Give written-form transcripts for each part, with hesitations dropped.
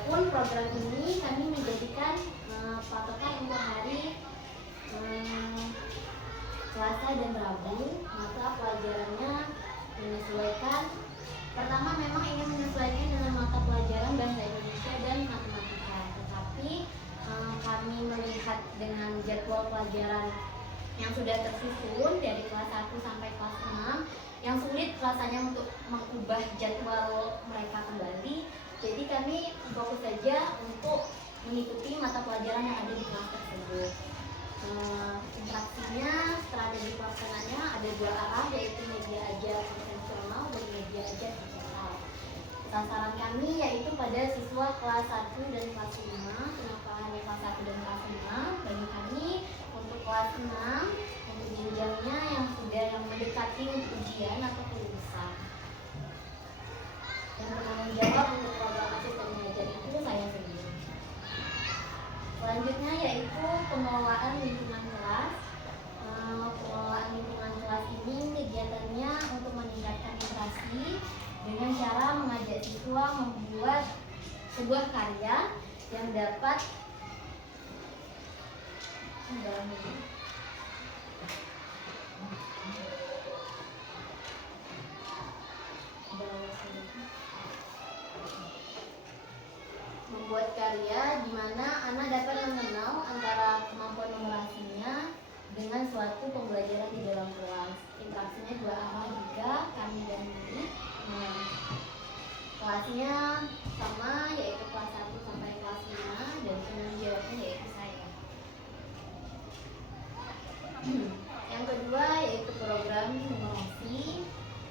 Adapun program ini kami menjadikan patokan untuk hari Selasa dan Rabu. Maka pelajarannya menyesuaikan. Pertama memang ingin menyesuaikan dengan mata pelajaran bahasa Indonesia dan matematika. Tetapi kami melihat dengan jadwal pelajaran yang sudah tersusun dari kelas 1 sampai kelas 6, yang sulit rasanya untuk mengubah jadwal mereka kembali. Jadi kami fokus saja untuk mengikuti mata pelajaran yang ada di kelas tersebut. Interaksinya, strategi pelaksananya ada 2 arah, yaitu media ajar konvensional dan media ajar digital. Sasaran kami yaitu pada siswa kelas 1 dan kelas 5. Kenapa hanya kelas 1 dan kelas 5? Bagi kami untuk kelas 6, untuk jenjangnya yang sudah mendekati ujian atau kelulusan. Yang bertanggung jawab untuk program asisten mengajar itu saya sendiri. Selanjutnya yaitu pengelolaan lingkungan kelas. Pengelolaan lingkungan kelas ini kegiatannya untuk meningkatkan interaksi dengan cara mengajak siswa membuat sebuah karya yang dapat membuat karya di mana anak dapat mengenal antara kemampuan numerasinya dengan suatu pembelajaran di dalam kelas. Interaksinya 2 arah juga, kami dan murid. Kelasnya sama, yaitu kelas 1 sampai kelas 5, dan penanggung jawabnya yaitu saya. Yang kedua yaitu program numerasi.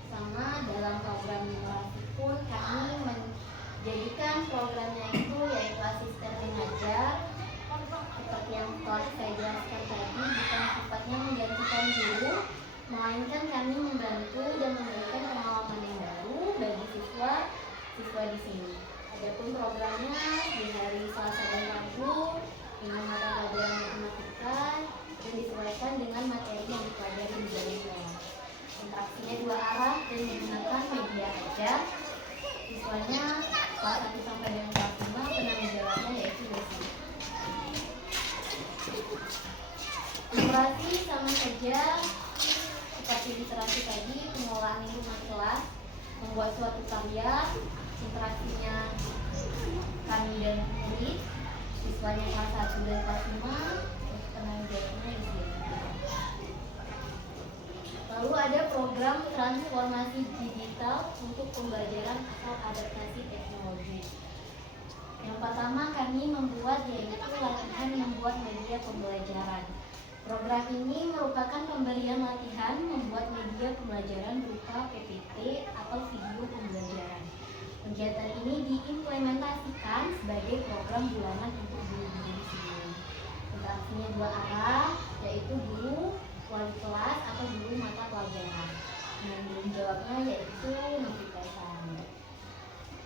Sama, dalam program numerasi pun kami menjadikan programnya itu yaitu asisten mengajar. Seperti yang telah saya jelaskan tadi, bukan sifatnya menggantikan guru, melainkan kami membantu dan memberikan pengalaman yang baru bagi siswa di sini. Adapun programnya di hari Selasa dan Rabu dengan mata pelajaran matematika dan disesuaikan dengan materi yang dipelajari di dalam kelas. Interaksinya 2 arah dan menggunakan media ajar. Siswanya kelas 1 sampai dengan kelas 5, penanggung jawabnya yaitu dosen. Numerasi sama saja seperti literasi tadi, pengelolaan lingkungan kelas, membuat suatu karya. Interaksinya kami dan murid, siswanya kelas 1 dan kelas 5, penanggung jawabnya yaitu. Lalu ada program transformasi digital untuk pembelajaran atau adaptasi teknologi. Yang pertama kami membuat yaitu latihan membuat media pembelajaran. Program ini merupakan pemberian latihan membuat media pembelajaran berupa PPT atau video pembelajaran. Kegiatan ini diimplementasikan sebagai program bulanan untuk guru-guru di sini. Interaksinya 2 arah, yaitu guru wali kelas atau guru mata pelajaran. Tanggung jawabnya yaitu Novita Sari.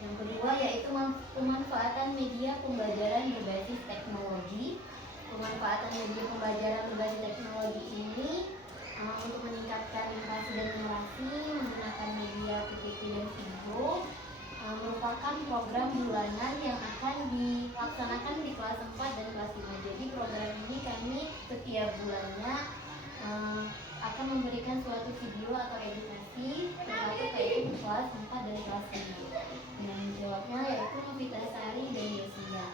Yang kedua yaitu pemanfaatan media pembelajaran berbasis teknologi. Pemanfaatan media pembelajaran berbasis teknologi ini untuk meningkatkan literasi dan numerasi menggunakan media PPT dan video merupakan program bulanan yang akan dilaksanakan di kelas 4 dan kelas 5. Jadi program ini kami setiap bulannya akan memberikan suatu video atau edukasi termasuk yaitu kelas 4 dan kelas 5. Dan jawabnya yaitu Novita Sari dan Yosia.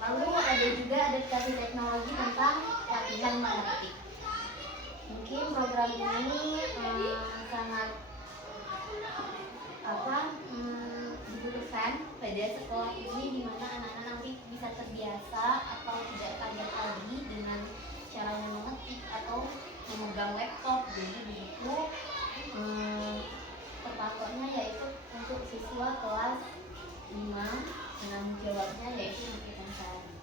Lalu ada juga adaptasi teknologi tentang latihan mengetik. Mungkin program ini sangat dibutuhkan pada sekolah ini, di mana anak-anak nanti bisa terbiasa atau tidak kaget lagi dengan caranya mengetik atau memegang laptop. Jadi begitu patokannya yaitu untuk siswa kelas 5, penanggung jawabnya yaitu Novita Sari.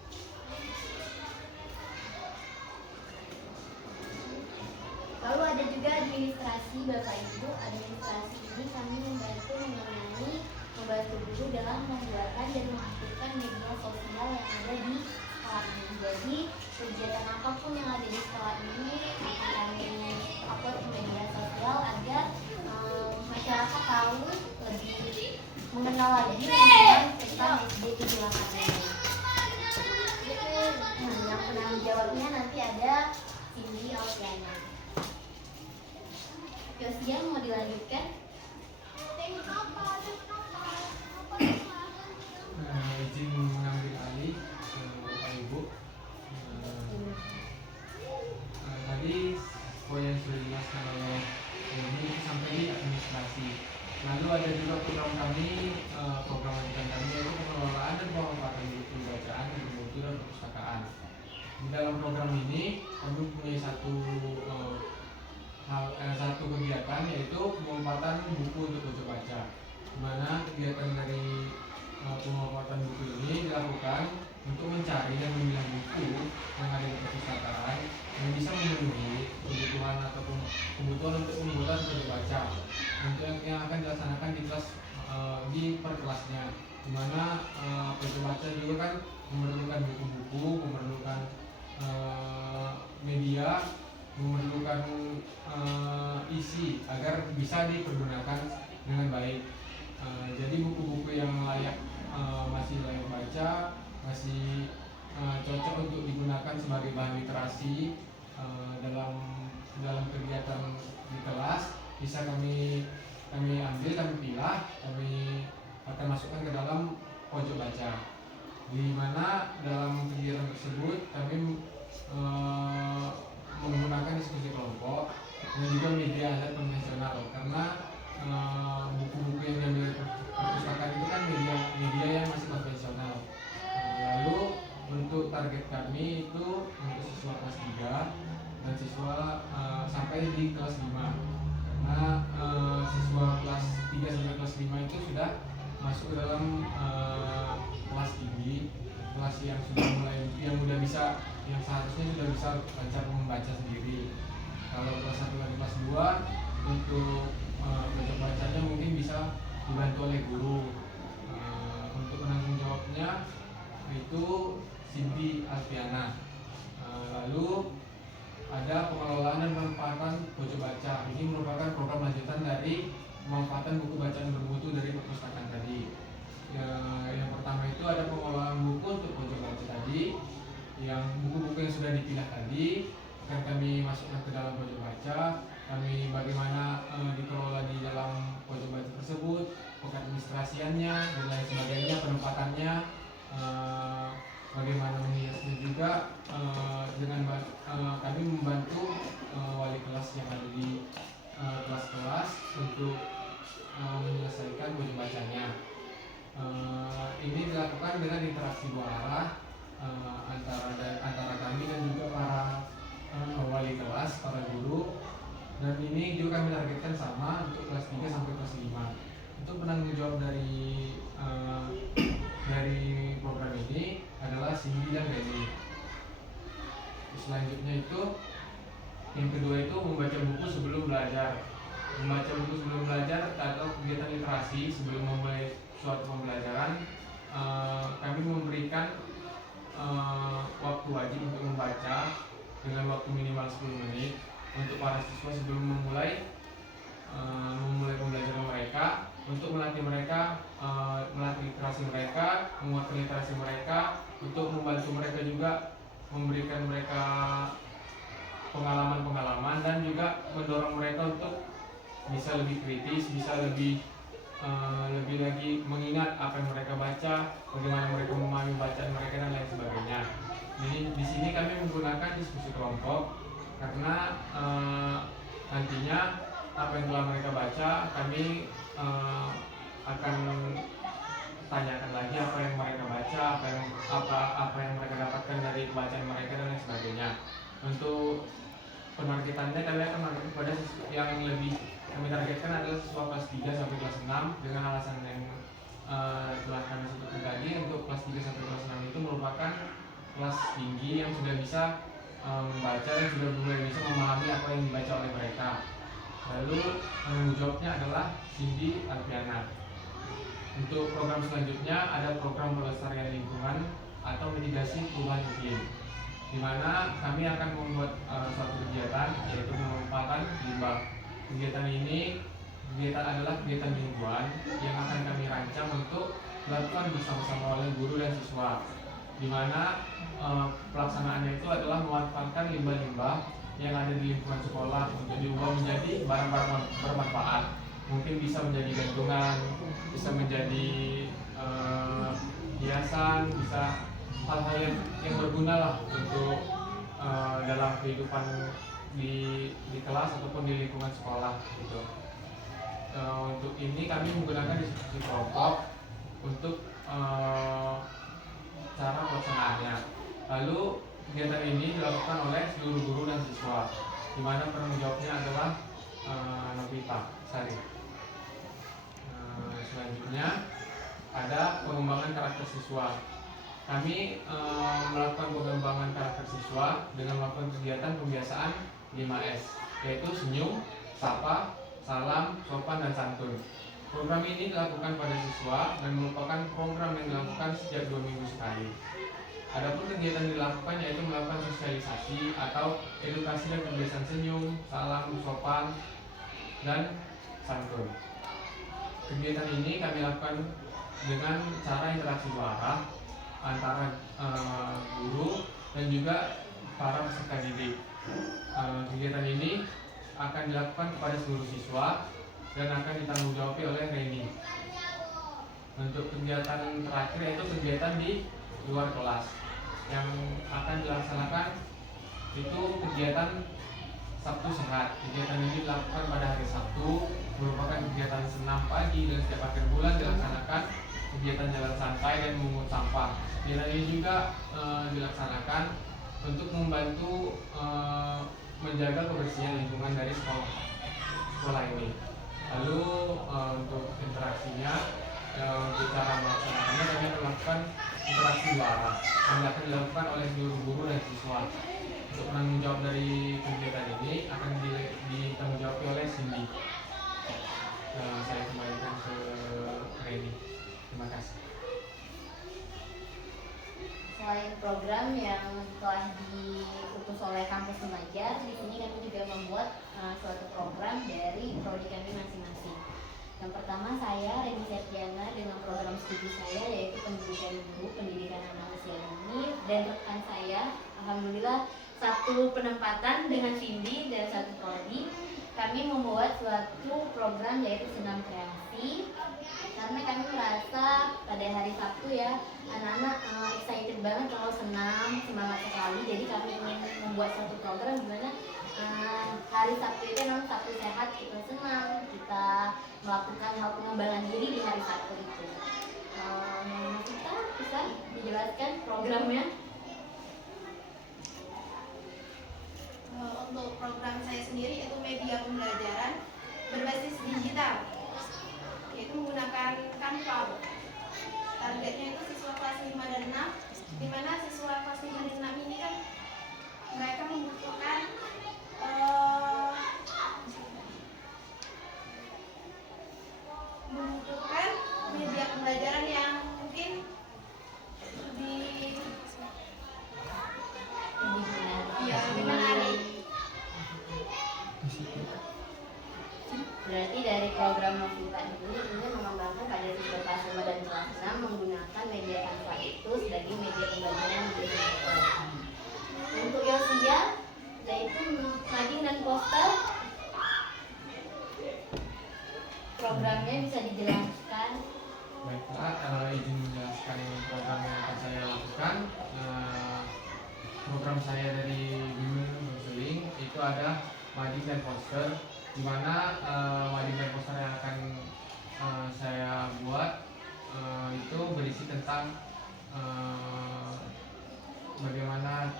Lalu ada juga administrasi Bapak Ibu. Administrasi ini kami membantu guru dalam membuatkan dan mengaktifkan media sosial yang ada di sekolah ini. Jadi kegiatan apapun yang ada di sekolah ini akan kami upload ke media sosial agar masyarakat tahu lebih mengenal lagi tentang Intan SD 78 ini. Yang penanggung jawabnya nanti ada Cindy Alfiana. Yosian mau dilanjutkan? Izin mengambil alih Bapak Ibu. Tadi poin yang sudah dijelaskan oleh ini sampai di administrasi. Lalu ada juga program kami, program lanjutan kami yaitu pengelolaan dan pemanfaatan buku bacaan dan bermutu dan perpustakaan. Di dalam program ini kami punya satu kegiatan yaitu pemanfaatan buku untuk pojok baca. Di mana kegiatan dari pemanfaatan buku ini dilakukan untuk mencari dan memilah buku yang ada di perpustakaan yang bisa memenuhi kebutuhan ataupun kebutuhan untuk pembuatan pojok baca untuk yang akan dilaksanakan di kelas di per kelasnya, di mana pojok baca juga kan memerlukan buku-buku, memerlukan media, memerlukan isi agar bisa dipergunakan dengan baik. Jadi buku-buku yang masih layak baca, masih cocok untuk digunakan sebagai bahan literasi dalam kegiatan di kelas bisa kami ambil, kami pilah, kami akan masukkan ke dalam pojok baca. Di mana dalam kegiatan tersebut kami menggunakan diskusi kelompok dan juga media adat konvensional, karena buku-buku yang diambil perpustakaan itu kan media yang masih konvensional. Lalu untuk target kami itu untuk siswa kelas 3 dan siswa sampai di kelas 5, karena siswa kelas 3 sampai kelas 5 itu sudah masuk dalam kelas tinggi, kelas yang sudah mulai yang seharusnya sudah bisa lancar membaca sendiri. Kalau kelas 1 dan kelas 2 untuk pojok bacanya mungkin bisa dibantu oleh guru. Untuk penanggung jawabnya itu Cindy Alfiana. Lalu ada pengelolaan dan pemanfaatan pojok baca. Ini merupakan program lanjutan dari pemanfaatan buku bacaan bermutu dari perpustakaan tadi. Yang pertama itu ada pengelolaan buku untuk pojok baca tadi, yang buku-buku yang sudah dipilah tadi akan kami masukkan ke dalam pojok baca. Kami bagaimana dikelola di dalam pojok baca tersebut, pengadministrasiannya dan lain sebagainya, penempatannya, bagaimana menghiasnya juga, dengan kami membantu wali kelas yang ada di kelas-kelas untuk menyelesaikan pojok bacanya. Ini dilakukan dengan interaksi dua arah antara kami dan juga para wali kelas, para guru. Dan ini juga kami targetkan sama untuk kelas 3 sampai kelas 5. Untuk penanggung jawab dari program ini adalah Cindy dan Reni. Selanjutnya itu yang kedua itu membaca buku sebelum belajar. Membaca buku sebelum belajar atau kegiatan literasi sebelum memulai suatu pembelajaran, kami memberikan waktu wajib untuk membaca dengan waktu minimal 10 menit untuk para siswa sebelum memulai pembelajaran mereka, untuk melatih mereka, melatih literasi mereka, menguatkan literasi mereka, untuk membantu mereka juga, memberikan mereka pengalaman-pengalaman dan juga mendorong mereka untuk bisa lebih kritis, bisa lebih lagi mengingat apa yang mereka baca, bagaimana mereka memahami bacaan mereka dan lain sebagainya. Jadi di sini kami menggunakan diskusi kelompok karena nantinya apa yang telah mereka baca kami akan tanyakan lagi apa yang mereka baca, apa yang mereka dapatkan dari bacaan mereka dan lain sebagainya. Untuk penargetannya kami akan menargetkan pada yang lebih kami targetkan adalah siswa kelas 3 sampai kelas 6 dengan alasan yang telah kami sebutkan tadi. Untuk kelas 3 sampai kelas 6 itu merupakan kelas tinggi yang sudah bisa membaca dan sudah mulai bisa memahami apa yang dibaca oleh mereka. Lalu penanggung jawabnya adalah Cindy Alfiana. Untuk program selanjutnya ada program pelestarian lingkungan atau mitigasi perubahan iklim, di mana kami akan membuat suatu kegiatan yaitu pemanfaatan limbah. Kegiatan adalah kegiatan mingguan yang akan kami rancang untuk dilakukan bersama-sama oleh guru dan siswa, di mana pelaksanaannya itu adalah memanfaatkan limbah-limbah yang ada di lingkungan sekolah untuk diubah menjadi barang-barang bermanfaat. Mungkin bisa menjadi gantungan, bisa menjadi hiasan, bisa hal-hal yang berguna lah untuk dalam kehidupan di kelas ataupun di lingkungan sekolah gitu. Untuk ini kami menggunakan diskusi kelompok untuk cara pelaksanaannya. Lalu kegiatan ini dilakukan oleh seluruh guru dan siswa, di mana penanggung jawabnya adalah Novita Sari. Selanjutnya ada pengembangan karakter siswa. Kami melakukan pengembangan karakter siswa dengan melakukan kegiatan pembiasaan 5S, yaitu senyum, sapa, salam, sopan, dan santun. Program ini dilakukan pada siswa dan merupakan program yang dilakukan setiap 2 minggu sekali. Adapun kegiatan yang dilakukan yaitu melakukan sosialisasi atau edukasi dan kebiasaan senyum, salam, sopan, dan santun. Kegiatan ini kami lakukan dengan cara interaksi arah antara guru dan juga para peserta didik. Kegiatan ini akan dilakukan kepada seluruh siswa dan akan ditanggungjawab oleh Reni. Untuk kegiatan terakhir yaitu kegiatan di luar kelas yang akan dilaksanakan itu kegiatan Sabtu Sehat. Kegiatan ini dilakukan pada hari Sabtu, merupakan kegiatan senam pagi dan setiap akhir bulan dilaksanakan kegiatan jalan santai dan memungut sampah. Kegiatan ini juga dilaksanakan untuk membantu menjaga kebersihan lingkungan dari sekolah ini. Lalu untuk interaksinya, untuk cara melaksanakannya kami akan melakukan interaksi dua arah yang akan dilakukan oleh seluruh guru dan siswa. Untuk penanggung jawab dari kegiatan ini akan ditanggung jawab oleh Cindy. Saya kembalikan ke Reni. Terima kasih. Selain program yang telah diutus oleh kampus mengajar, di sini kami juga membuat suatu program dari prodi kami masing-masing. Yang pertama saya Reni Septiana dengan program studi saya yaitu pendidikan guru, pendidikan anak usia dini, dan rekan saya alhamdulillah satu penempatan dengan Cindy dan satu prodi. Kami membuat suatu program yaitu senam kreasi karena kami merasa pada hari Sabtu ya anak-anak excited banget kalau senam, semangat sekali. Jadi kami ingin membuat suatu program dimana hari Sabtu itu memang Sabtu sehat, kita senam, kita melakukan hal pengembangan diri di hari Sabtu itu. Kita bisa dijelaskan programnya? Untuk program saya sendiri yaitu media pembelajaran berbasis digital, yaitu menggunakan Canva. Targetnya itu siswa kelas 5 dan 6, di mana siswa kelas 5 dan 6 ini kan mereka membutuhkan media pembelajaran yang mungkin lebih menarik. Berarti dari program Novita ini mengembangkan pada siswa kelas 5 dan kelas 6 menggunakan media Canva itu sebagai media pembelajaran digital. Untuk Yosia, yaitu mading dan poster, programnya bisa dijelaskan? Baiklah, izin menjelaskan program yang akan saya lakukan. Program saya dari Bimbingan Konseling itu ada mading dan poster, di mana mading dan poster yang akan saya buat itu berisi tentang bagaimana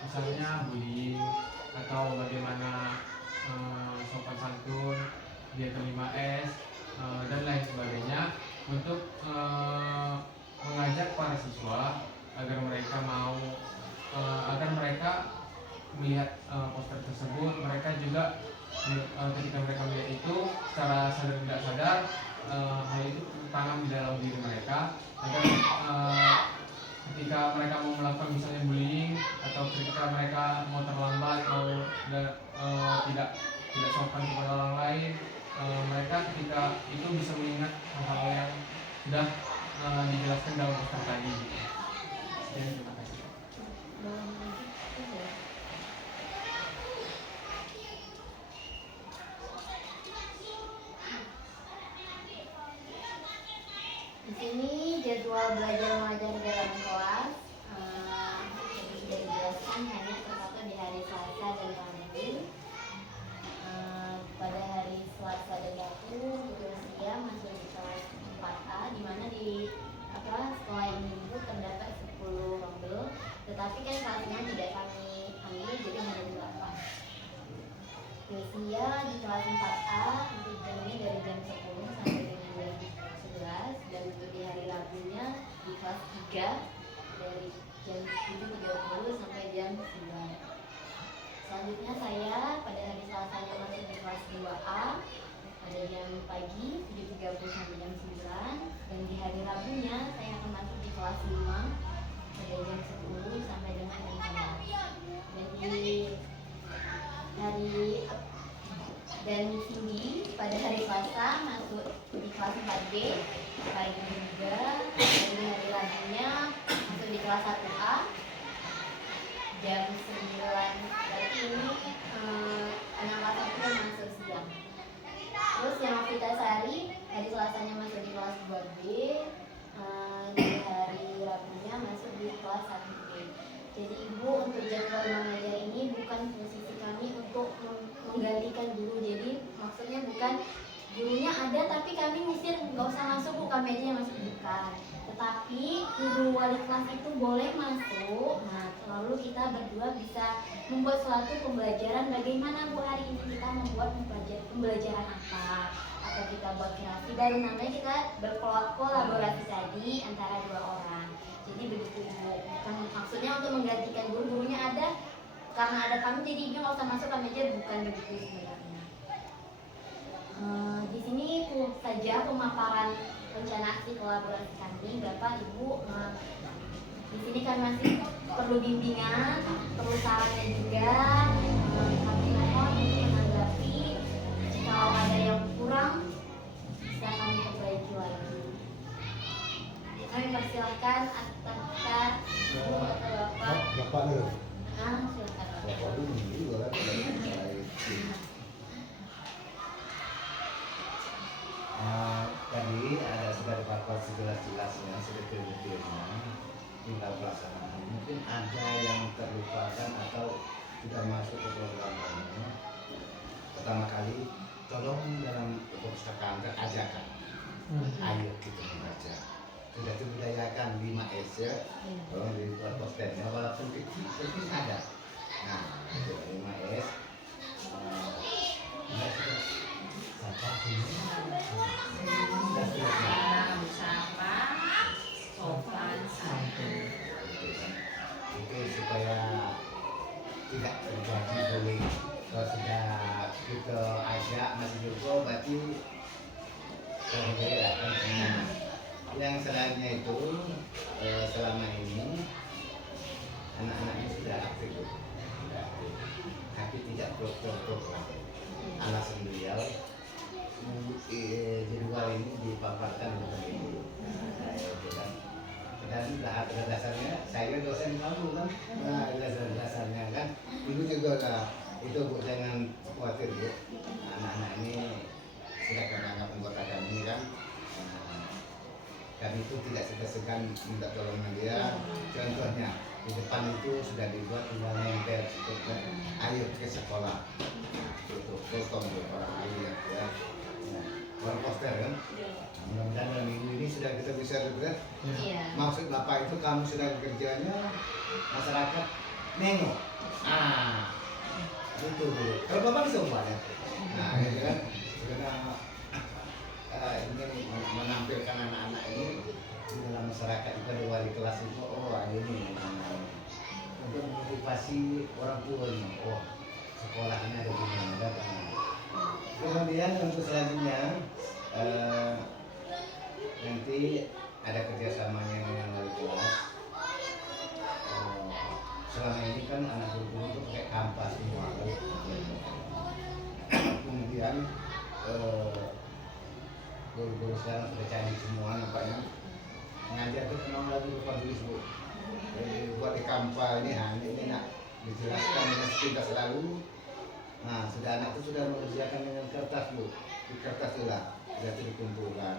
misalnya bullying atau bagaimana sopan santun, diet 5S dan lain sebagainya untuk mengajak para siswa agar mereka melihat poster tersebut. Mereka juga ketika mereka melihat itu secara sadar tidak sadar hal itu tertanam di dalam diri mereka agar ketika mereka mau melakukan misalnya bullying atau ketika mereka mau terlambat tidak sopan kepada orang lain, mereka ketika itu bisa mengingat hal-hal yang sudah dijelaskan dalam poster tadi. Sekian, terima kasih. Di sini jadwal belajar mengajar dalam kelas sudah dijelaskan hanya terpatah di hari Selasa dan Rabu. Pada hari Selasa dan Rabu untuk usia masuk di kelas 4A, di mana di sekolah ini itu terdapat 10 rombel, tetapi kan kelasnya tidak kami ambil, jadi hanya 8. Usia di kelas 4A untuk jamnya dari jam 10 sampai dengan jam 11, dan untuk di hari Rabunya di kelas 3 dari jam 7.30 sampai jam 9. Selanjutnya saya pada hari Selasanya masuk di kelas 2A pada jam pagi 7.30 sampai jam 9, dan di hari Rabunya saya akan masuk di kelas 5 pada jam 10 sampai dengan jam 11. Dan Cindy pada hari Selasa masuk di kelas 4B pagi juga, dan di hari Rabunya masuk di kelas 1A jam 9. Berarti ini anak kelas 1 yang masuk siang. Terus yang Vita Sari hari Selasanya masuk di kelas 2B, di hari Rabunya masuk di kelas 1B. Jadi Ibu, untuk jadwal mengajar ini bukan posisi kami untuk menggantikan guru. Jadi maksudnya bukan gurunya ada tapi kami misir nggak usah masuk Bu, kami aja yang masuk, bukan. Tetapi guru wali kelas itu boleh masuk. Nah, lalu kita berdua bisa membuat suatu pembelajaran. Bagaimana Bu hari ini kita membuat pembelajaran apa? Atau kita buat kreasi baru, namanya kita berkolaborasi tadi antara 2 orang. Jadi begitu Bu. Bukan maksudnya untuk menggantikan gurunya ada, karena ada kami jadi Ibu nggak usah masuk, kami aja, bukan begitu sebenarnya. Di sini itu saja pemaparan rencana aksi kolaborasi kami, Bapak Ibu. Di sini kami masih perlu bimbingan, perlu sarannya juga. Kami mohon untuk menanggapi kalau ada yang kurang bisa kami perbaiki lagi. Kami persilahkan apakah Ibu atau Bapak. Bapak dulu. Silakan. Bapak dulu juga kan. Tadi sudah dipaparkan sejelas-jelasnya, sedetail-detailnya, tinggal pelaksanaan. Mungkin ada yang terlupakan atau tidak masuk ke program ini. Pertama kali, tolong dalam perpustakaan ajakan, ayo kita membaca. Sudah dibudayakan 5S ya, tolong dibuat posternya walaupun kecil ada. Nah, itu 5S. Itu supaya tidak terjadi bullying. Kalau sudah kita ajak masih juga, berarti berbeda kan. Yang selainnya itu selama ini anak-anaknya sudah aktif, tapi tidak program. Alasan beliau jadwal ini dipaparkan dengan ibu. Dan dasarnya saya dosen kamu kan, dasarnya kan ibu juga lah. Itu Bu, jangan khawatir Bu, anak-anak ini sudah kami anggap anggota kami kan. Kami itu tidak segan-segan minta tolongan dia. Contohnya di depan itu sudah dibuat tinggal nempel itu kan, ayo ke sekolah. Itu potong orang ayah ya. Orang poster kan. Mudah-mudahan dalam minggu ini sudah kita bisa lihat. Maksud Bapak itu kamu sudah bekerjanya masyarakat nengok. Itu dulu. Kalau Bapak bisa umpamanya. Nah, gitu kan. Karena ingin menampilkan anak-anak ini di dalam masyarakat itu, ada wali kelas itu, ada ini untuk memotivasi orang tua ini. Sekolahnya ada di mana. Kemudian untuk selanjutnya nanti ada kerjasamanya dengan wali kelas. Selama ini kan anak guru itu pakai kampas semua. Kemudian guru-guru sekarang sudah canggih semua nampaknya. tanpa ini nak dijelaskan dengan sepintas selalu. Nah, sudah anak itu sudah mengerjakan dengan kertas bu, di kertas itulah sudah dikumpulkan.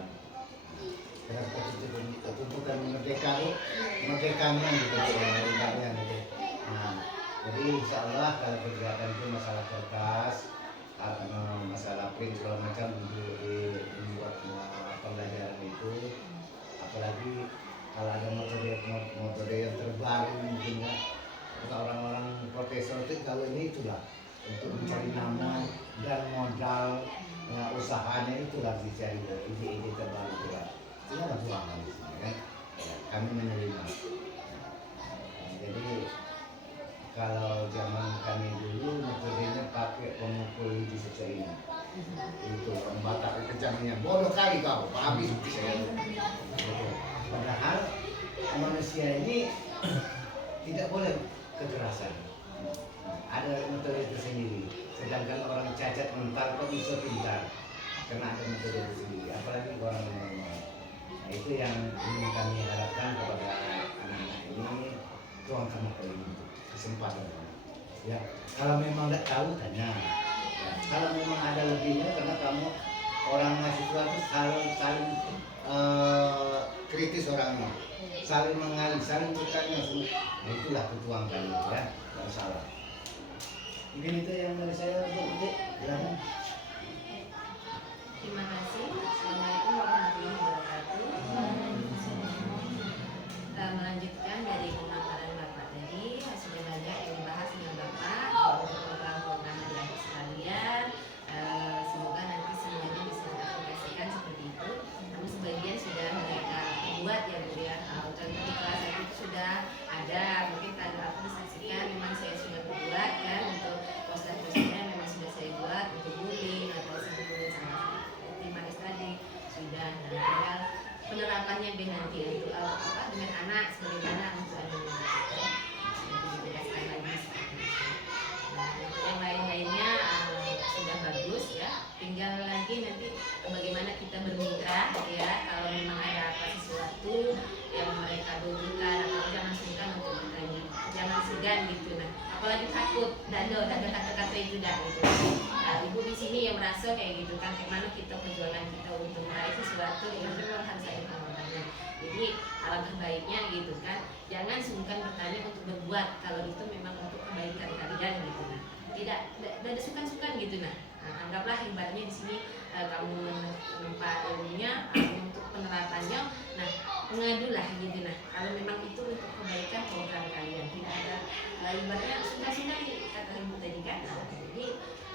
Kertas itu kumpulkan merdekaannya gitu undangnya gitu. Nah, jadi insya Allah kalau kegiatan itu masalah kertas, masalah print segala macam untuk membuat pembelajaran itu, apalagi kalau ada metode yang terbaru mungkin ya, kata orang-orang profesor itu kalau ini itulah untuk mencari nama dan modal usahanya itulah dicari ide-ide terbaru itulah. Itu ada buangan di sini kan, ya, kami menerima. Jadi kalau zaman kami dulu metodenya pakai pemukul di sesuai ini. Itu orang Batak kencangnya bodoh kali kau, habis saya. Padahal manusia ini tidak boleh kekerasan. Ada metode tersendiri. Sedangkan orang cacat mental kok bisa pintar karena ada metode tersendiri. Apalagi orang normal. Nah, itu yang ingin kami harapkan kepada anak-anak ini, tuang sama kali kesempatan. Ya, kalau memang tidak tahu tanya. Ya, kalau memang ada lebihnya karena kamu orang mahasiswa itu saling kritis orangnya, saling mengalir, saling bertanya. Nah, itulah ketuangkan ya, tidak salah. Mungkin itu yang dari saya untuk silakan. Terima kasih. Assalamualaikum warahmatullahi wabarakatuh. Melanjutkan dari pemaparan Bapak tadi, sudah banyak yang dibahas dengan Bapak untuk program-program adik-adik sekalian. Semoga nanti semuanya bisa diaplikasikan seperti itu. Namun sebagian sudah mereka buat ya Bu ya. Contoh di kelas 1 itu sudah ada, mungkin tadi aku disaksikan memang saya sudah buat kan untuk poster-posternya memang sudah saya buat untuk bullying atau sebelumnya sama timanis tadi sudah. Nah, tinggal penerapannya deh nanti untuk dengan anak sebagaimana untuk anak nanti ditegaskan lagi seperti itu. Nah, untuk yang lain-lainnya sudah bagus ya. Tinggal lagi nanti bagaimana kita bermitra ya. Kalau memang ada apa sesuatu yang mereka butuhkan atau jangan sungkan untuk bertanya, jangan segan gitu. Nah, apalagi takut, tidak ada kata-kata itu dah gitu. Nah, ibu di sini yang merasa kayak gitu kan, bagaimana kita perjuangan kita untuk meraih sesuatu yang memang harus ada pengorbanan. Jadi alangkah baiknya gitu kan, jangan sungkan bertanya untuk berbuat kalau itu memang untuk kebaikan kalian gitu. Nah, tidak ada sungkan-sungkan gitu. Nah, anggaplah ibaratnya di sini kamu menempat ilmunya untuk penerapannya. Nah, mengadulah gitu. Nah, kalau memang itu untuk kebaikan program kalian, tidak ada ibaratnya sungkan-sungkan kata ibu tadi kan. Nah, jadi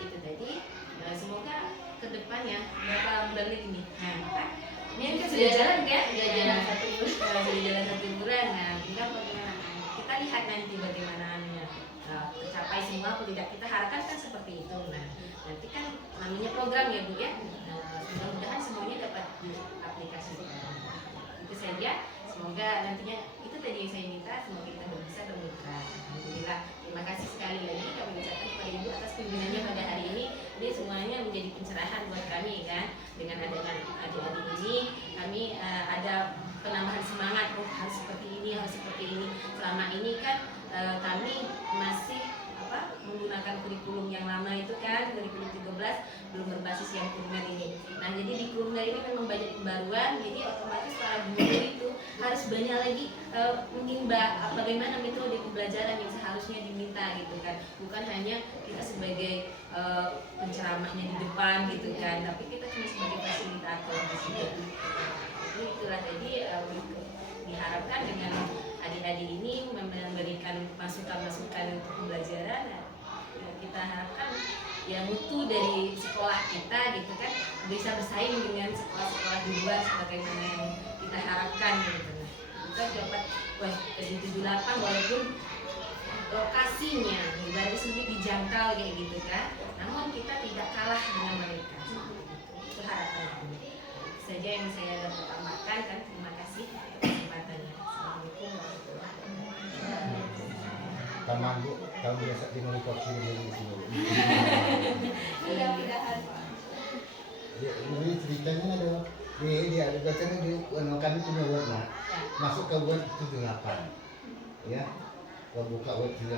itu tadi. Semoga kedepannya berapa bulan lagi nih? Nah, ini kan sudah jalan kan? Sudah jalan satu bulan. Sudah jalan 1 bulan. Nah, tinggal bagaimana? Kita lihat nanti bagaimana anunya. Tercapai semua atau tidak, kita harapkan kan seperti itu. Nah, nanti kan namanya program ya Bu ya. Mudah-mudahan semuanya dapat diaplikasikan. Itu saja. Semoga nantinya itu tadi yang saya minta, semoga kita bisa bermitra. Alhamdulillah. Terima kasih sekali lagi kami ucapkan kepada Ibu atas kunjungannya pada hari ini. Ini semuanya menjadi pencerahan buat kami kan. Dengan adanya adik-adik ini, kami ada penambahan semangat. Oh, harus seperti ini, harus seperti ini. Selama ini kan kami masih menggunakan kurikulum yang lama itu kan, kurikulum 13 belum berbasis yang kurmer ini. Nah, jadi di kurmer ini memang banyak pembaruan, jadi otomatis para guru itu harus banyak lagi mengimbau bagaimana metode pembelajaran yang seharusnya diminta gitu kan. Bukan hanya kita sebagai penceramahnya di depan gitu kan, tapi kita cuma sebagai fasilitator di sini. Jadi itulah tadi diharapkan dengan adik-adik ini memberikan masukan-masukan untuk pembelajaran. Kita harapkan ya mutu dari sekolah kita gitu kan bisa bersaing dengan sekolah-sekolah di luar sebagaimana yang kita harapkan gitu. Kita dapat di 78 walaupun lokasinya ibaratnya sulit dijangkau kayak gitu kan, namun kita tidak kalah dengan mereka. Itu harapan. Itu saja yang saya dapat tambahkan kan. Terima kasih atas kesempatannya. Assalamualaikum warahmatullahi wabarakatuh. Taman Bu, kamu biasa di monitor sini di sini. Mudah-mudahan Pak. Ya, ini ceritanya ada dia ada katanya di kami punya warna masuk ke buat 78 ya. buka web 8,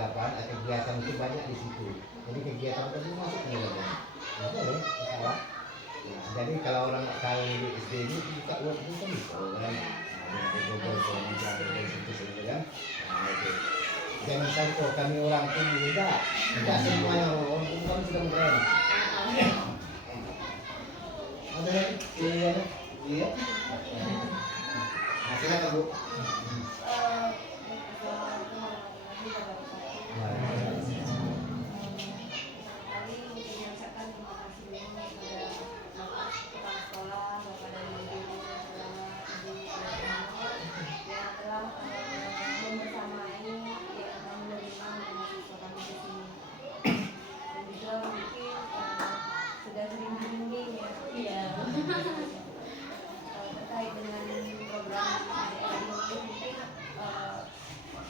kegiatan itu banyak di situ. Jadi kegiatan itu masuk ke dalam. Nah, boleh, salah. Nah, jadi kalau orang nggak tahu di SD ini buka web itu kan bisa kan. Nah, Google dari situ kan. Nah, itu. Jangan sampai kami orang tinggi tidak semuanya orang tinggi kami sudah keren. Ada lagi? Iya, iya. Nah, silakan Bu. Terkait dengan program mungkin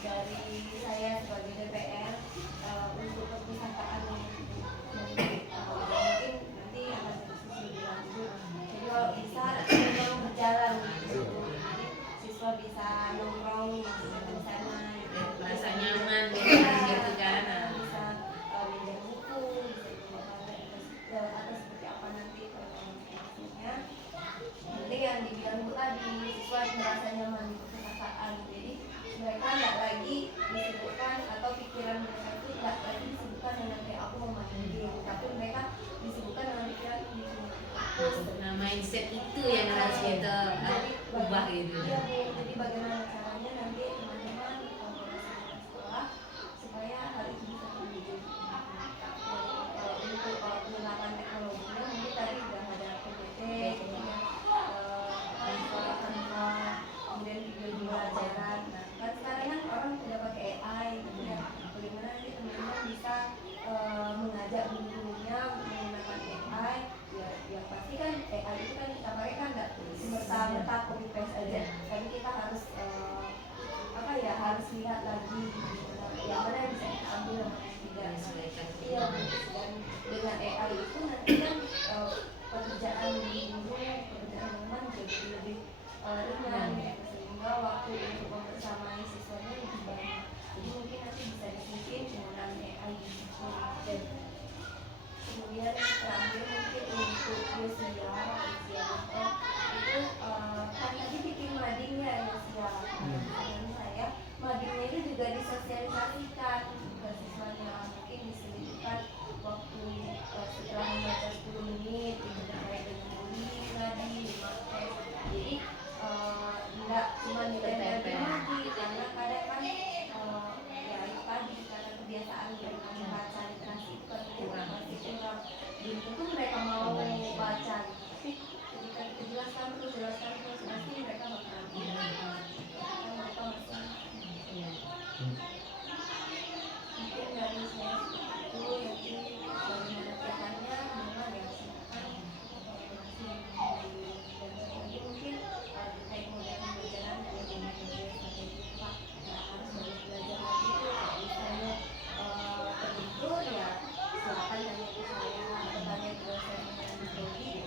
dari saya sebagai DPR untuk perpustakaan mungkin nanti akan berdiskusi lebih lanjut. Jadi kalau bisa memang berjalan gitu. Jadi siswa bisa nongkrong di sana merasa nyaman gitu kan. bisa belajar buku bisa atau seperti apa nanti maksudnya. Jadi yang dibilang Bu tadi, siswa merasa nyaman di perpustakaan. Jadi mereka tidak lagi disibukkan atau pikiran mereka itu tidak lagi disibukkan dengan kayak aku mau main game, tapi mereka disibukkan dengan pikiran ini. Nah, mindset itu yang harus kita ubah gitu. Iya Bu, jadi bagaimana caranya nanti teman-teman di sekolah supaya hal itu bisa terwujud. Untuk penggunaan teknologinya mungkin tadi sudah ada PPT, kemudian video pembelajaran. Nah, kan sekarang kan orang sudah pakai AI, gitu ya. Bagaimana nanti teman-teman bisa mengajak guru-gurunya menggunakan AI? Ya pasti kan AI itu kan kita pakai kan nggak semerta-merta copy paste aja. Tapi kita harus harus lihat lagi yang mana yang bisa kita ambil, yang mana yang tidak. Iya, dan dengan AI itu nanti kan pekerjaan guru, pekerjaan teman jadi lebih ringan, sehingga waktu untuk membersamai siswanya lebih banyak. Jadi mungkin nanti bisa dibikin penggunaan AI di situ. Dan kemudian terakhir mungkin untuk usia itu kan tadi bikin mading ya usia. Dengan saya madingnya itu juga disosialisasikan ke siswanya, mungkin diselipkan waktu setelah membaca 10 menit itu terkait dengan bullying tadi, dipakai. Jadi tidak cuma ditempel di mati, karena kadang kan ya itu tadi karena kebiasaan dengan membaca literasi itu kan masih kurang, belum tentu mereka mau baca, tapi ketika kita jelaskan terus pasti mereka bakal mereka masih mungkin dari saya itu nanti bagaimana caranya memang ya silakan informasi dan mungkin terkait model pembelajaran bagaimana strategi Pak harus belajar lagi itu kalau misalnya terbentur ya silakan tanya ke saya atau tanya ke dosen yang psikologi.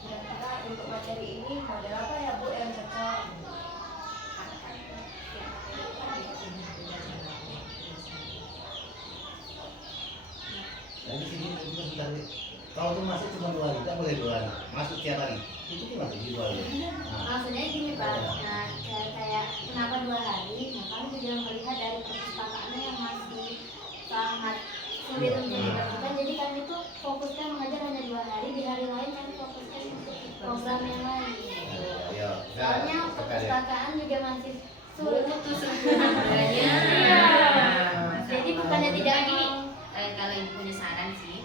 Kira-kira untuk materi ini model apa ya Bu yang cocok? Dari sini juga sudah kalau tuh masuk cuma 2 hari, tidak boleh 2 hari, masuk tiap hari. Itu gimana sih 2 hari? Nah, Maksudnya gini Pak, nah kayak kenapa 2 hari? Nah kami juga melihat dari perpustakaannya yang masih sangat sulit untuk dilakukan. Jadi kami tuh fokusnya mengajar hanya 2 hari, di hari lain kami fokuskan untuk program yang lain. ya, Soalnya perpustakaan juga masih sulit untuk sebenarnya. Jadi bukannya tidak gini, mau. kalau ibu punya saran sih,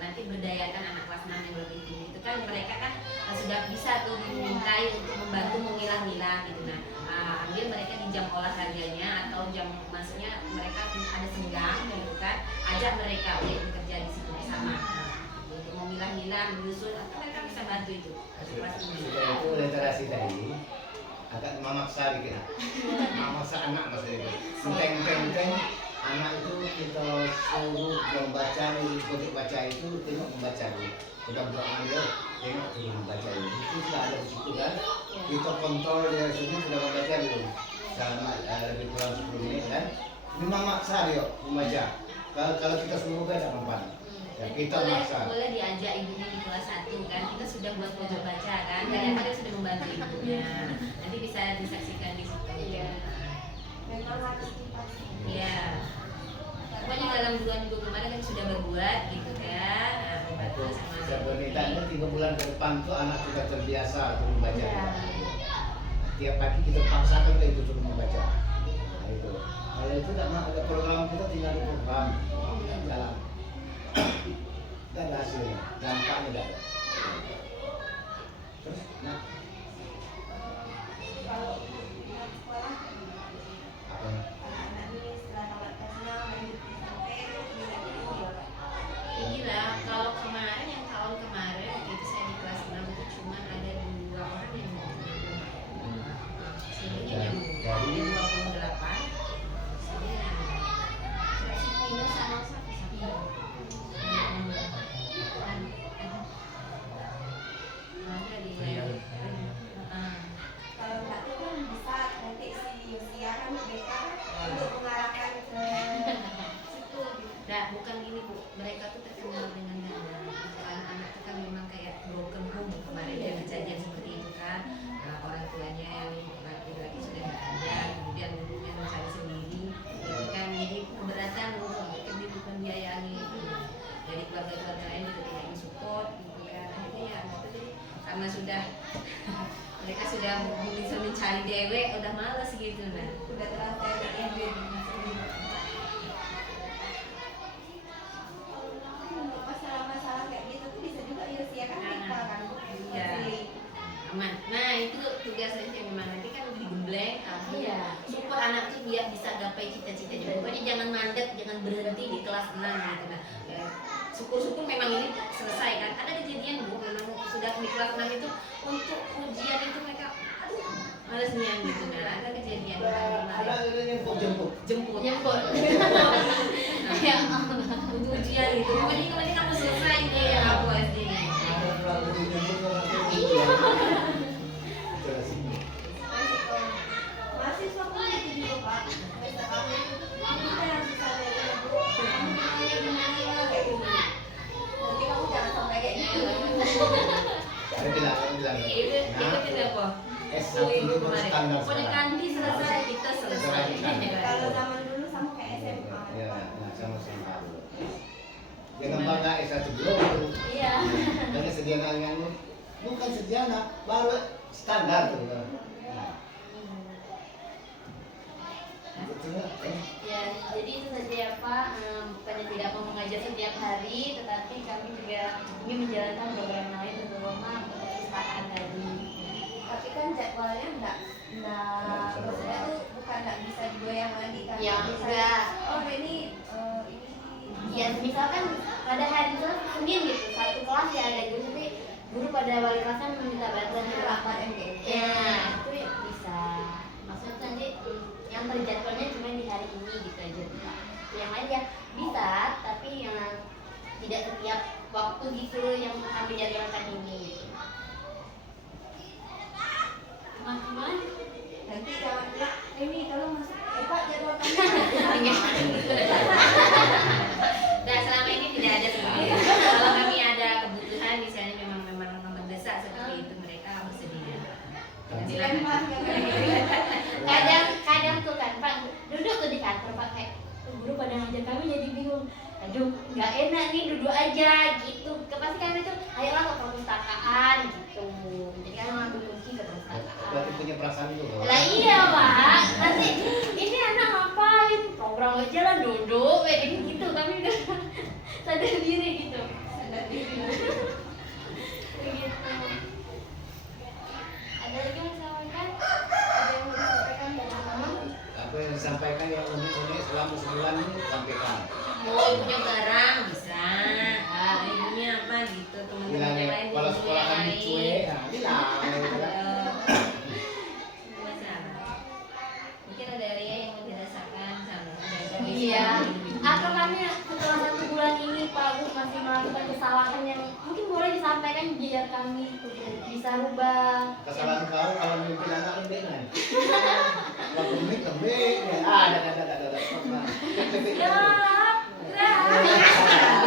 nanti berdayakan anak kelas 6 yang lebih tinggi itu kan mereka kan sudah bisa tuh dimintai untuk membantu memilah-milah gitu. Nah, ambil mereka di jam olahraganya atau jam maksudnya mereka ada senggang gitu kan, ajak mereka untuk bekerja di situ bersama untuk memilah-milah, menyusun, atau mereka bisa bantu itu. sudah itu literasi tadi agak memaksa dikit, memaksa anak maksudnya itu. Enteng anak itu kita suruh membaca untuk baca itu tengok membaca dulu. Kita buka ambil tengok dulu membaca dulu. Itu sudah ada di situ kan. Kita kontrol dia semua sudah membaca dulu. misalnya lebih kurang 10 menit kan, memang maksa yuk membaca. Kalau kita suruh kan tidak mempan. Ya, kita maksa. Boleh diajak ibunya di kelas 1 kan, kita sudah buat pojok baca kan, kadang-kadang sudah membantu ibunya. Nanti bisa disaksikan di situ. Iya. Memang harus dipaksa. Iya. Pokoknya dalam 2 minggu kemarin kan sudah berbuat gitu kan, membantu sama Sebenarnya 3 bulan ke depan tuh anak kita terbiasa untuk membaca. Iya. Tiap pagi kita paksakan dia itu suruh membaca. Nah, itu. Kalau itu ada program kita tinggal di program jalan. Tidak ada hasilnya, dampaknya tidak ada. Terus, nah, Kalau di sekolah apa? anak-anak ini setelah tamat kelasnya main di sampai minat ini ya Pak. Gila, kalau kemarin yang tahun kemarin waktu itu saya di kelas 6 itu cuma ada 2 orang yang mau sini yang ada 28 sini yang Si Pino sama siapa? ada di Kalau enggak tuh kan bisa nanti si Yosia kan mereka untuk mengarahkan ke situ gitu. Nah, bukan gini Bu, mereka tuh terkenal dengan untuk anak-anak itu kan memang kayak broken home kemarin ada kejadian seperti itu kan. Nah, orang tuanya yang laki-laki sudah nggak ada, kemudian ibunya mencari sendiri, gitu kan. Jadi keberatan untuk membiayai dari keluarga-keluarga lain juga tidak mensupport, gitu kan. Akhirnya ya, jadi karena sudah mereka sudah bisa mencari dewe, udah males gitu nah. Udah terasa yang untuk masalah-masalah kayak gitu tuh bisa juga Yosia kan kita kan Iya. pilih. Aman. Nah itu tugasnya memang nanti kan digembleng, Iya. support anak tuh biar bisa gapai cita-citanya. Pokoknya jangan mandek, jangan berhenti di kelas 6 gitu nah. Ya, syukur-syukur memang ini selesai kan. Ada kejadian Bu, memang sudah di kelas 6 itu untuk ujian itu mereka malesnya gitu nah. Ada kejadian Ada yang jemput. jemput. Jemput. Nah, Ya Allah. untuk ujian gitu. Pokoknya nanti kamu selesai nih ya kamu SD-nya. Ada pelaku jemput orang itu. Jelas ini. Mahasiswa pun gitu juga Pak. Kita kami kita yang bisa belajar Bu. Kamu gimana gimana kayak gitu. Nanti kamu jangan sampai kayak gitu. Ada bilang. Itu tidak apa. S1 itu standar Pokoknya sekarang. kandi selesai kita selesai. Kalau zaman dulu sama kayak SMA. Ya, nah, sama-sama dulu. Jangan bangga S1 dulu. Iya. Karena sediana yang bukan sediana, baru standar tuh. Nah. Betul nggak? Ya, jadi itu saja ya Pak. Bukannya tidak mau mengajar setiap hari, tetapi kami juga ingin menjalankan program lain untuk rumah untuk perpustakaan tadi. Tapi kan jadwalnya enggak maksudnya tuh bukan enggak bisa digoyang lagi kan. Ya, Misalnya, enggak. Oh ini Ya, misalkan pada hari itu Senin gitu, satu kelas ya ada guru, tapi guru pada wali kelasnya meminta bantuan dari rapat MDM. Ya, itu bisa. Maksudnya tuh nanti yang terjadwalnya cuma di hari ini gitu aja Pak. Yang lain ya bisa, tapi yang tidak setiap waktu gitu yang kami jadwalkan ini. Teman-teman, nanti jangan bilang ini kalau masuk Pak jadwal kami. Nah selama ini tidak ada seperti itu. Kalau kami ada kebutuhan misalnya memang mendesak seperti itu mereka bersedia. Kan Pak kadang tuh kan Pak duduk tuh di kantor Pak kayak guru pada ngajar kami jadi bingung. Aduh, nggak enak nih duduk aja gitu. Pasti kami tuh ayolah ke perpustakaan gitu. Jadi kan ngambil kunci ke perpustakaan. Berarti punya perasaan itu. Lah iya Pak, nanti ini anak ngapain? Program aja lah duduk, kayak gitu. Kami udah sadar diri gitu. sadar diri. Begitu. Ada lagi yang disampaikan? Ada yang mau disampaikan teman-teman? Apa yang disampaikan yang unik-unik selama sebulan ini sampaikan. Oh ibunya garang bisa. Ibunya apa gitu teman-teman Bilang yang lain kalau ibunya sekolah kan yang lain. cuek, nah bilang. Mungkin ada Ria yang mau dirasakan sama Iya. Atau kami setelah 1 bulan ini Pak Bu masih melakukan kesalahan yang mungkin boleh disampaikan biar kami bisa rubah. Kesalahan kau kalau mimpin anak lebih kan. Waktu ini tembik. Ada.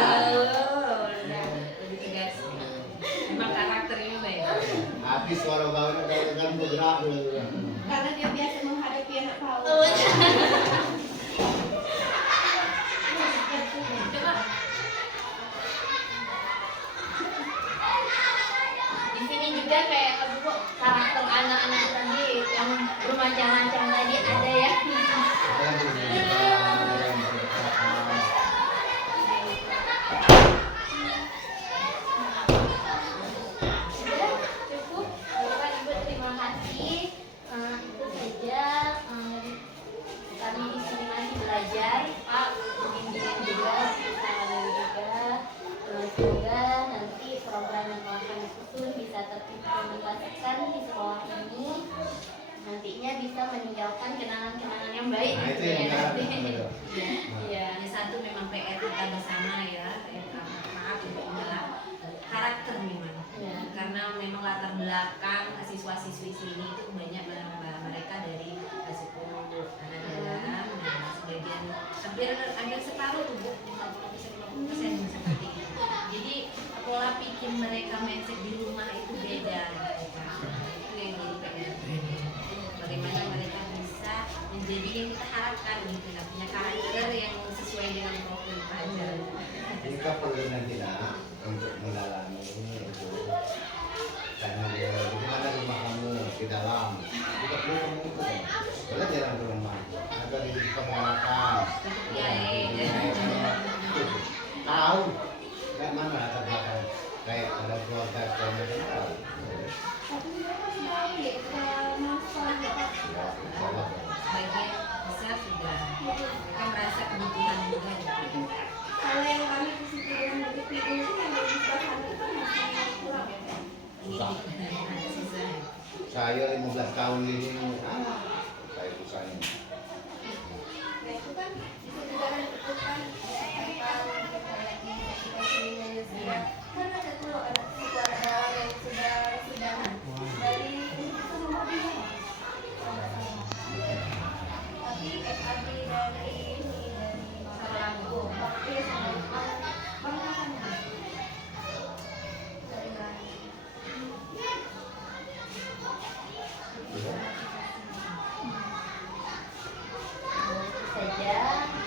Aduh, lebih tegas. Emang karakternya Mbak ya? Habis suara bawah kan bergerak dulu. Karena dia biasa menghadapi anak PAUD. Coba. Di sini juga kayak Bu, karakter anak-anak tadi yang bermacam-macam tadi ada ya. Sudah cukup. Bapak Ibu terima kasih. Itu saja kami di sini masih belajar. Pak bimbingan juga, saran juga. Semoga nanti program yang akan disusun bisa terimplementasikan di sekolah ini. Nantinya bisa meninggalkan kenangan-kenangan yang baik. Nah, itu gitu yang ya, kita nanti. Iya. Yang satu memang PR kita bersama ya. Maaf itu adalah karakter memang. Ya. Karena memang latar belakang siswa-siswi sini itu banyak mereka dari suku tanah dalam, nah, sebagian hampir separuh tuh Bu, 50% seperti itu. Jadi pola pikir mereka mindset di rumah itu beda gitu kan. Itu yang jadi PR. Bagaimana mereka bisa menjadi yang kita harapkan gitu, nah, punya karakter yang sesuai dengan profil pelajaran. Jika perlu nanti nak untuk mendalami itu karena bagaimana rumah kamu di dalam kita perlu kamu itu boleh jalan ke rumah agar diberi pengarahkan Ya, tahu kayak mana latar belakang kayak ada keluarga macam tahu Tapi mereka sudah ambil ke masa ya insya Allah sebagian besar sudah mereka merasa kebutuhan juga gitu. kalau yang kami di situ dengan begitu itu yang lebih bahan itu masih kurang ya kan? Susah. Ada sisa. saya 15 tahun ini saya susahnya Nah itu kan bisa juga kan dibutuhkan tentang kayak di aplikasinya Yosira kan ada tuh anak suku anak dalam yang sudah dari itu nomor 2 tapi FAD dari ini dari Masalambu Bakti sama Bangkasan dari Bali. Itu saja.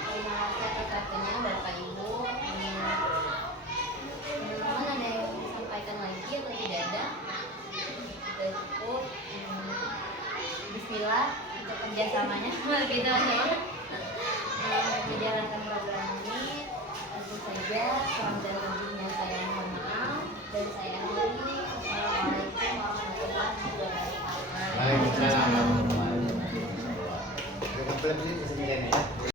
Terima kasih atas waktunya Bapak Ibu. Teman-teman ada yang mau disampaikan lagi atau tidak ada? Sudah cukup. Bismillah untuk kerjasamanya gitu aja. Menjalankan program ini tentu saja kurang dan lebihnya saya mohon maaf dan saya akhiri. Assalamualaikum warahmatullahi wabarakatuh. Waalaikumsalam warahmatullahi wabarakatuh. Dengan pelan ini kesini ya.